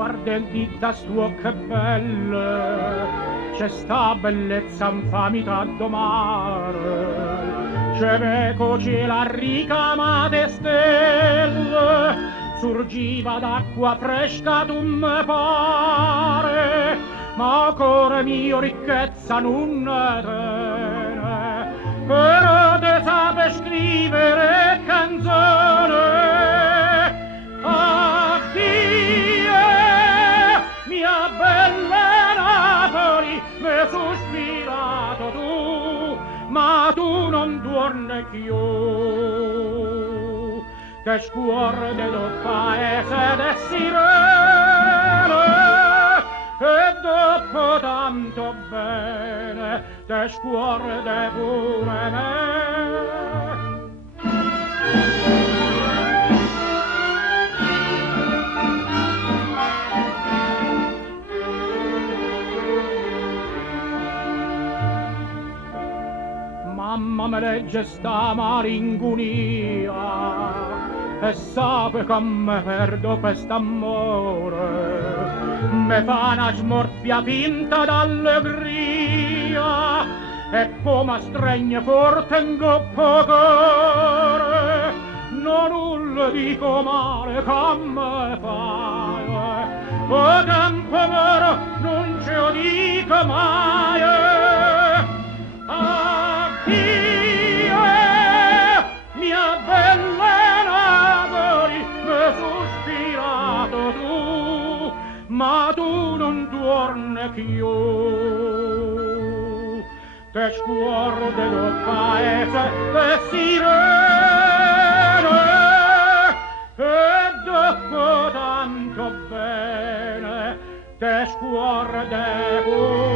guardendita suo che belle, c'è sta bellezza infamità domare, c'è vecoci la ricamate stelle, surgiva d'acqua fresca tu me pare, ma cuore mio ricchezza non ne tiene, però te sape scrivere canzone. Addio, mia bella Napoli, m'è sospirato tu, ma tu non torni più. Che scuorde do paese de sirene, e dopo tanto bene te scuorde pure me. Mamma me legge sta malingunia e sape che me perdo quest'amore, me fa una smorfia finta d'allegria e poi mi stregne forte in goppo cuore. Non nulla dico male che me fai, o tempo vero non ce lo dico mai. Addio, mia bella Napoli, m'è sospirato tu, ma tu non torni più. Te scuorde del paese le sirene, e dopo tanto bene te scuorde pure.